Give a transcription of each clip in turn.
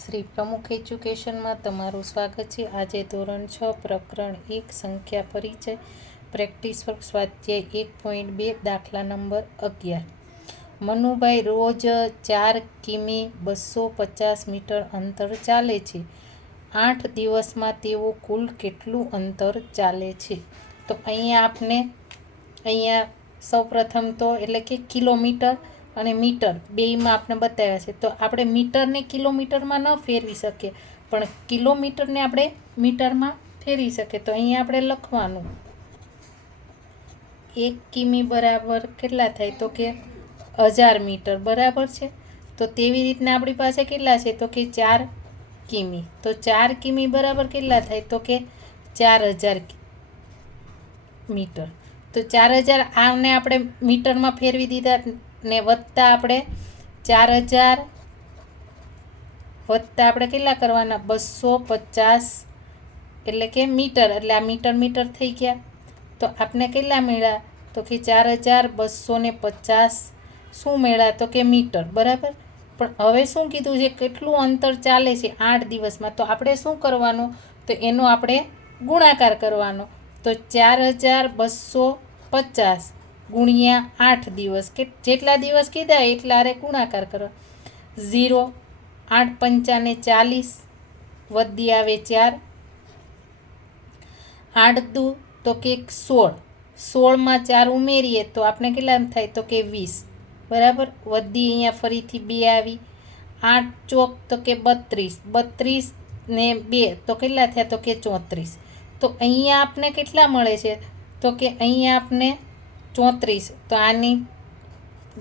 શ્રી પ્રમુખ એજ્યુકેશનમાં તમારું સ્વાગત છે। આજે ધોરણ 6 પ્રકરણ 1 સંખ્યા પરિચય પ્રેક્ટિસ વર્ક સ્વાધ્યાય 1.2 દાખલા નંબર 11। મનુભાઈ રોજ 4 કિમી 250 મીટર અંતર ચાલે છે। 8 દિવસમાં તેઓ કુલ કેટલું અંતર ચાલે છે? તો અહીંયા સૌપ્રથમ તો એટલે કે કિલોમીટર અને મીટર બેયમાં આપણે બતાવ્યા છે। તો આપણે મીટરને કિલોમીટરમાં ન ફેરવી શકીએ, પણ કિલોમીટરને આપણે મીટરમાં ફેરવી શકીએ। તો અહીંયા આપણે લખવાનું 1 કિમી બરાબર કેટલા થાય? તો કે 1000 મીટર બરાબર છે। તો તેવી રીતના આપણી પાસે કેટલા છે? તો કે 4 કિમી। તો 4 કિમી બરાબર કેટલા થાય? તો કે 4000 મીટર। તો 4000 આને આપણે મીટરમાં ફેરવી દીધા ને વત્તા આપણે 4000 વત્તા આપણે કેટલા કરવાના? 250 એટલે કે મીટર, એટલે આ મીટર થઈ ગયા। તો આપણે કેટલા મળ્યા? તો કે 4250 શું મળ્યા? તો કે મીટર બરાબર। પણ હવે શું કીધું છે? કેટલું અંતર ચાલે છે 8 દિવસમાં? તો આપણે શું કરવાનું? તો એનો આપણે ગુણાકાર કરવાનો। તો 4250 ગુણ્યા 8 દિવસ, કે જેટલા દિવસ કીધા એટલા રે ગુણાકાર કરવા। 0 8 પંચા ને 40 વધી આવે 4, 8 દુ તો કે 16, 16માં 4 ઉમેરીએ તો આપણે કેટલા થાય? તો કે 20 બરાબર। વધી અહીંયા ફરીથી 2 આવી, 8 ચોક તો કે 32, 32 ને 2 તો કેટલા થયા? તો કે 34। તો અહીંયા આપણે કેટલા મળે છે? તો કે અહીંયા આપણે 34, તો આની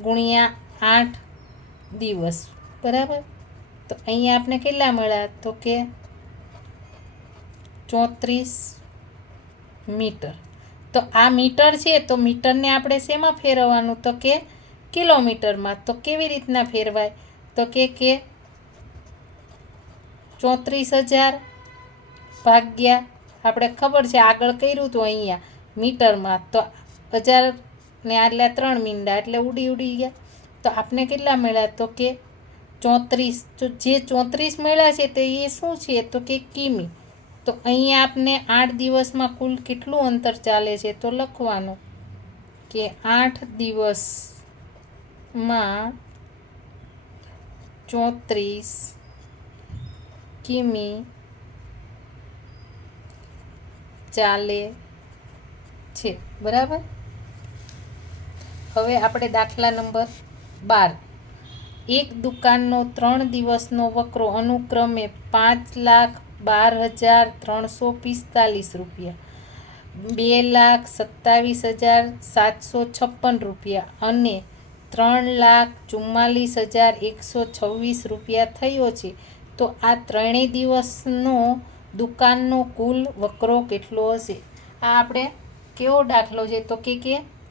ગુણ્યા 8 દિવસ બરાબર। તો અહીંયા આપણે કેટલા મળ્યા? તો કે 34 મીટર। તો આ મીટર છે, તો મીટરને આપણે શેમાં ફેરવવાનું? તો કે કિલોમીટરમાં। તો કેવી રીતના ફેરવાય? તો કે 34000 ભાગ્યા આપણે ખબર છે આગળ કર્યું હતું અહીંયા મીટરમાં, તો 1000 ને આટલા 3 મીંડા એટલે ઉડી ગયા। તો આપણે કેટલા મળ્યા? તો કે 34। તો જે 34 મળ્યા છે તો એ શું છે? તો કે કિમી। તો અહીંયા આપણે 8 દિવસમાં કુલ કેટલું અંતર ચાલે છે? તો લખવાનું કે 8 દિવસમાં 34 કિમી ચાલે છે બરાબર। હવે આપણે દાખલા નંબર 12। એક દુકાનનો 3 દિવસનો વકરો અનુક્રમે 5,12,345 રૂપિયા, 2,27,756 રૂપિયા અને 3,44,126 રૂપિયા થયો છે। તો આ ત્રણેય દિવસનો દુકાનનો કુલ વકરો કેટલો હશે? આ આપણે કેવો દાખલો છે? તો કે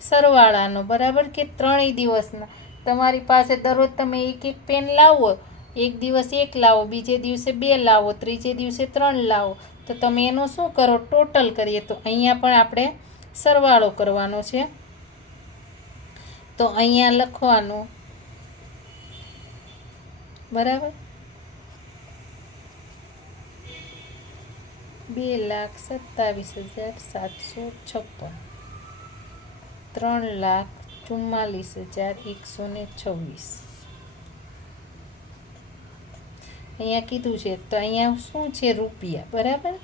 સરવાળાનો બરાબર, કે ત્રણેય દિવસના। તમારી પાસે દરરોજ તમે એક પેન લાવો, એક દિવસ 1 લાવો, બીજે દિવસે 2 લાવો, ત્રીજે દિવસે 3 લાવો, તો તમે એનો શું કરો? ટોટલ કરીએ। તો અહીંયા પણ આપણે સરવાળો કરવાનો છે। તો અહીંયા લખવાનું બરાબર 2,27,756, 3,44,126 અહીંયા કીધું છે। તો અહીંયા શું છે? રૂપિયા બરાબર।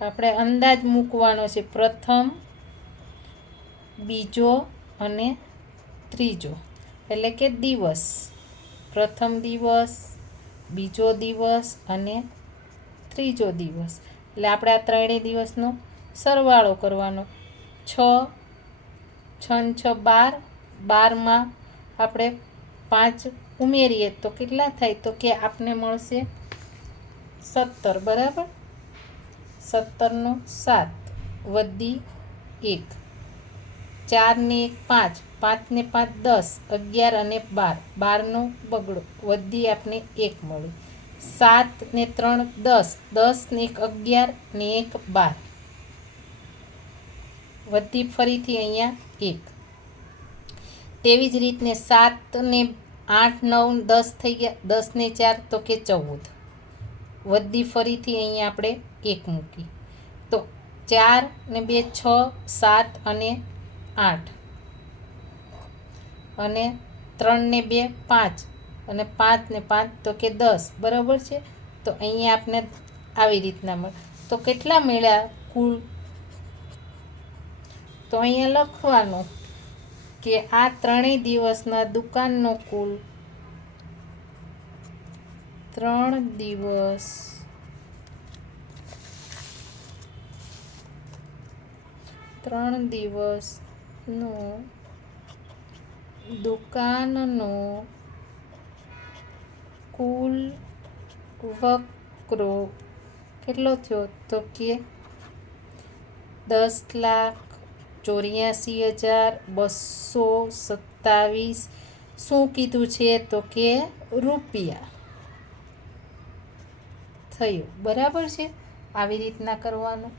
આપણે અંદાજ મૂકવાનો છે, પ્રથમ, બીજો અને ત્રીજો, એટલે કે દિવસ। પ્રથમ દિવસ, બીજો દિવસ અને ત્રીજો દિવસ, એટલે આપણે આ ત્રણેય દિવસનો સરવાળો કરવાનો। 6 6 ને 6 12, 12માં આપણે 5 ઉમેરીએ તો કેટલા થાય? તો કે આપને મળશે 17 બરાબર। 17 નો 7 વધી 1, 4 ને 1 5, 5 ને 5 10, 11 અને 12, 12 નો બગડો વધી આપને 1 મળ્યું। 7 ને 3 10, 10 ને 1 11 ને 1 12 વધી ફરીથી અહીંયા 1, તેવી જ રીતને 7 ને 8 9 10 થઈ ગયા, 10 ને 4 તો કે 14 વધી ફરીથી અહીંયા આપણે 1 મૂકી તો 4 ને 2 6 7 અને 8 અને 3 ને 2 5 અને 5 ને 5 તો કે 10 બરાબર છે. તો અહીંયા આપણે આવી રીતના મળે તો કેટલા મળ્યા કુલ? તો અહીંયા લખવાનું કે આ ત્રણેય દિવસના દુકાનનો કુલ 3 દિવસનો દુકાનનો કુલ વકરો કેટલો થયો? તો કે 10,84,227 શું કીધું છે? તો કે રૂપિયા થયું. બરાબર છે. આવી રીતના કરવાનું.